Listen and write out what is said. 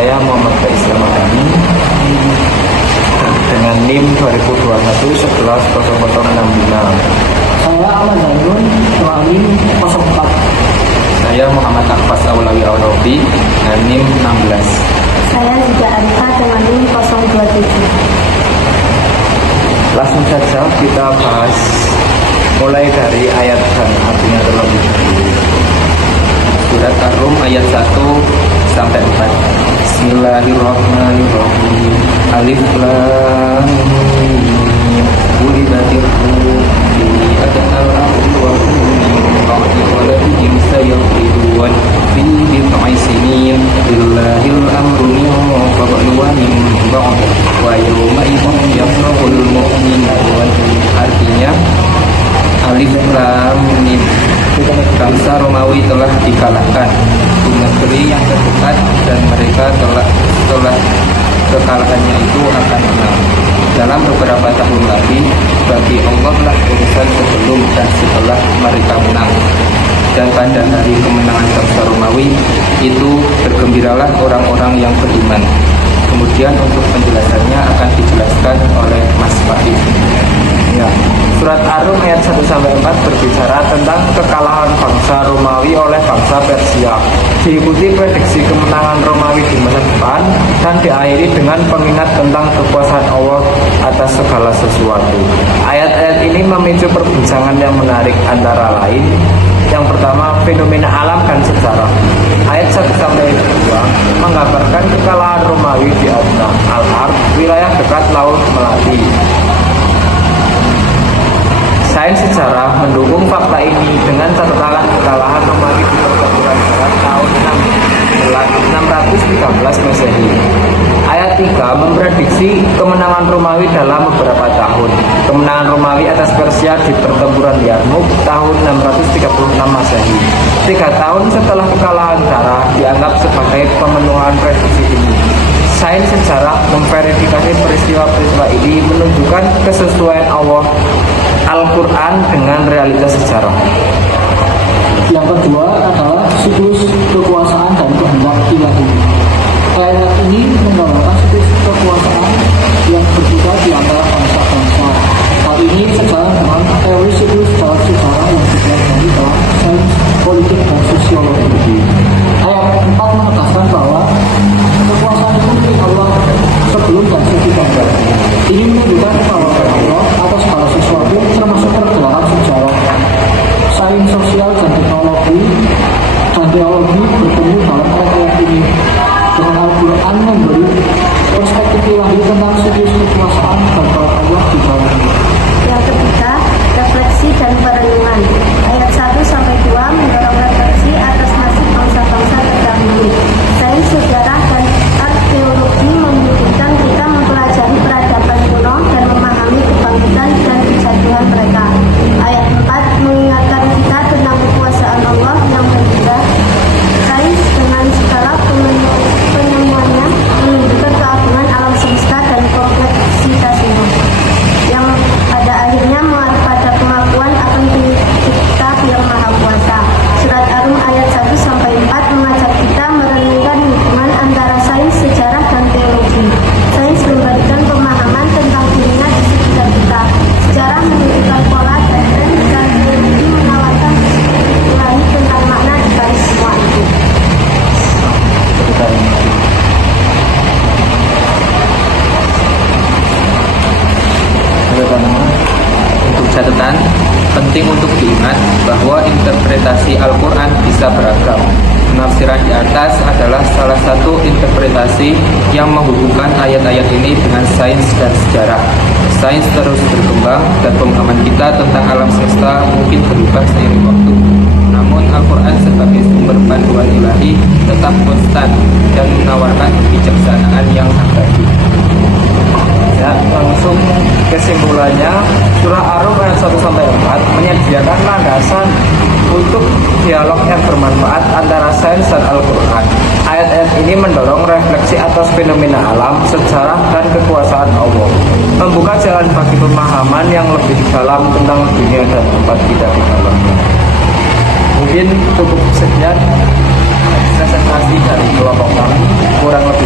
saya Muhammad Faiz Ramadhani dengan NIM 2021 110065. Saya Ahmad Zainun dengan NIM 04. Saya Muhammad Akfas Aulawi Awarobi dengan NIM 16. Saya juga Arifah dengan NIM 027. Langsung saja kita bahas mulai dari ayat dan artinya terlebih dahulu. Surat Ar-Rum ayat 1 sampai 4. Bismillahirrahmanirrahim. Alif lam mim. Gulibatir ruh fi adnal ardi wa hum min ba'di ghalabihim sayaghlibun fi bid'i sinin. Lillahil amru min qablu wa min ba'd wa yawma idzin yafrahul mu'minun. Artinya Alif lam mim. Bangsa Romawi telah dikalahkan di negeri yang terdekat dan mereka setelah kekalahannya itu akan menang. Dalam beberapa tahun lagi, bagi Allah lah urusan sebelum dan setelah mereka menang. Dan pada hari kemenangan bangsa Romawi itu bergembiralah orang-orang yang beriman. Kemudian untuk penjelasannya akan dijelaskan oleh Mas Faiz. Ya, surat Ar-Rum ayat 1-4 berbicara tentang kekalahan bangsa Romawi oleh bangsa Persia. Diikuti prediksi kemenangan Romawi di masa depan dan diakhiri dengan pengingat tentang kekuasaan Allah atas segala sesuatu. Ayat-ayat ini memicu perbincangan yang menarik antara lain. Yang pertama, fenomena alam dan sejarah. Ayat 1-2 menggambarkan kekalahan Romawi di Adna Al-Ard, wilayah dekat Laut Melati. Sains sejarah mendukung fakta ini dengan catatan kekalahan Romawi di pertempuran Barat tahun 613 Masehi. Ayat 3 memprediksi kemenangan Romawi dalam beberapa tahun. Kemenangan Romawi atas Persia di pertempuran Yarmouk tahun 636 Masehi. 3 tahun setelah kekalahan darah dianggap sebagai pemenuhan prediksi ini. Sains sejarah memverifikasi peristiwa-peristiwa ini menunjukkan kesesuaian Allah Al-Quran dengan realitas sejarah. Yang kedua adalah siklus kekuasaan dan kehendak ilahi. Ayat ini menggambarkan siklus kekuasaan yang berbeda di antara bangsa-bangsa. Hal ini sejalan dengan teori siklus dalam sejarah yang dipelajari dalam sains politik dan sosiologi. Ayat 4 menegaskan bahwa kekuasaan itu milik Allah sebelum dan sesudah. Ini menunjukkan bahwa Allah atas segala sesuatu termasuk pergerakan sejarah, sains sosial dan teologi bertemu dalam ayat ini. Dengan Al-Quran memberi perspektif ilahi tentang siklus kekuasaan dan peran Allah di dalamnya. Yang ketiga, refleksi dan perenungan. Ayat 1-2 mendorong refleksi atas nasib bangsa-bangsa terdahulu. Sains sejarah dan arkeologi memungkinkan kita mempelajari peradaban kuno dan memahami kebangkitan dan kejatuhan mereka. Ayat 4 mengingatkan kita tentang kekuasaan Allah yang berbeda. Sains dengan segala penemuannya menunjukkan keagungan alam semesta dan kompleksitasnya, yang pada akhirnya mengarah pada pengakuan akan Pencipta yang Maha Kuasa. Surat Ar-Rum ayat 1-4 mengajak kita merenungkan hubungan antara sains, sejarah, dan teologi. Sains memberikan pemahaman tentang dunia di sekitar kita. Sejarah menunjukkan pola dan tren, dan teologi menawarkan ilahi tentang makna di balik semua itu. Untuk catatan, penting untuk diingat bahwa interpretasi Al-Quran bisa beragam. Penafsiran di atas adalah salah satu interpretasi yang menghubungkan ayat-ayat ini dengan sains dan sejarah. Sains terus berkembang dan pemahaman kita tentang alam semesta mungkin berubah seiring waktu. Namun Al-Quran sebagai sumber panduan ilahi tetap konstan dan menawarkan kebijaksanaan yang abadi. Ya, langsung kesimpulannya, surah Ar-Rum ayat 1-4 menyediakan landasan untuk dialog yang bermanfaat antara sains dan Al-Quran. Ayat-ayat ini mendorong refleksi atas fenomena alam, sejarah, dan kekuasaan Allah, membuka jalan bagi pemahaman yang lebih dalam tentang dunia dan tempat kita di dalamnya. Mungkin cukup sekian presentasi dari kelompok kami, kurang lebih